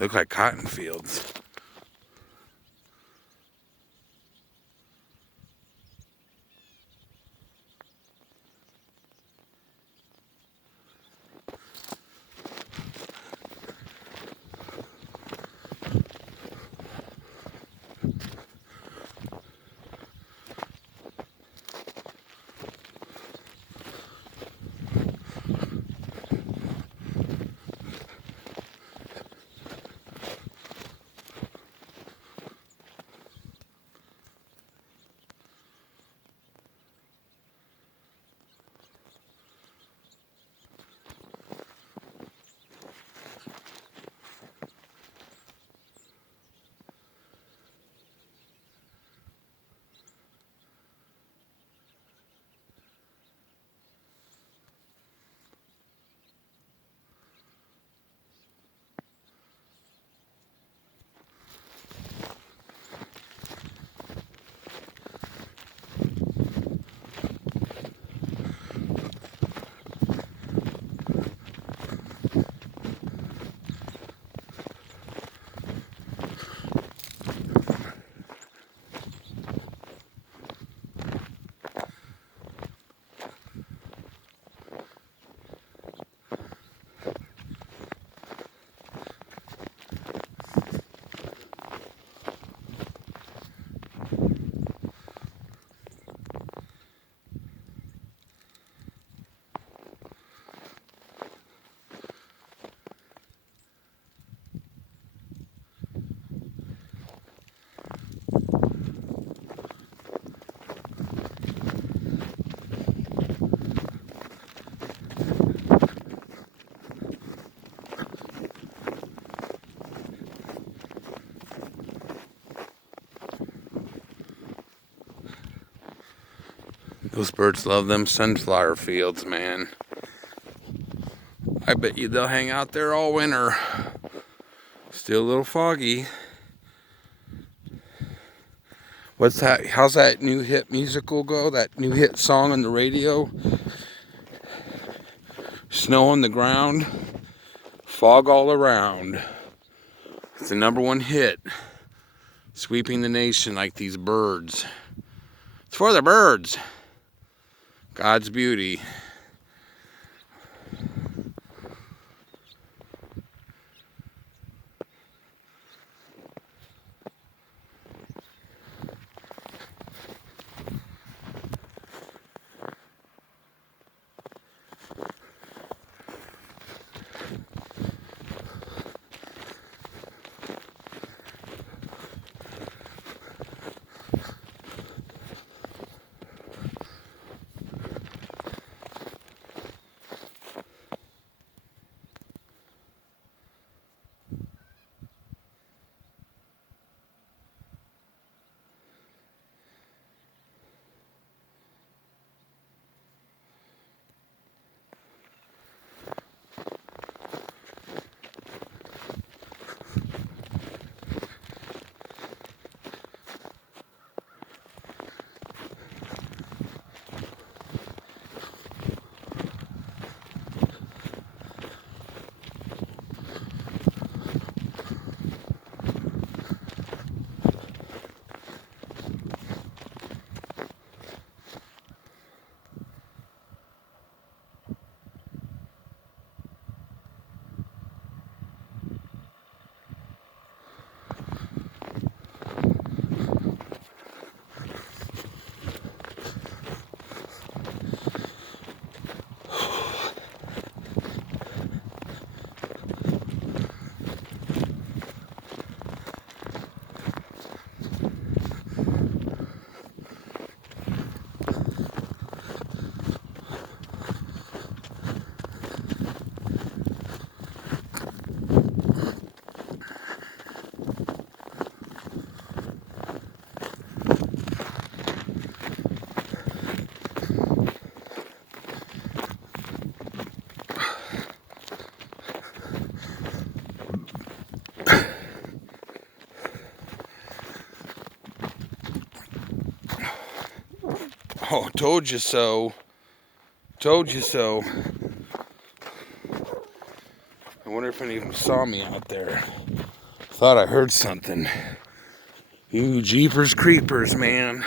They look like cotton fields. Those birds love them sunflower fields, man. I bet you they'll hang out there all winter. Still a little foggy. What's that? How's that new hit musical go? That new hit song on the radio? Snow on the ground, fog all around. It's the #1 hit. Sweeping the nation like these birds. It's for the birds. God's beauty. Oh, told you so. Told you so. I wonder if any of them saw me out there. Thought I heard something. Ooh, jeepers creepers, man.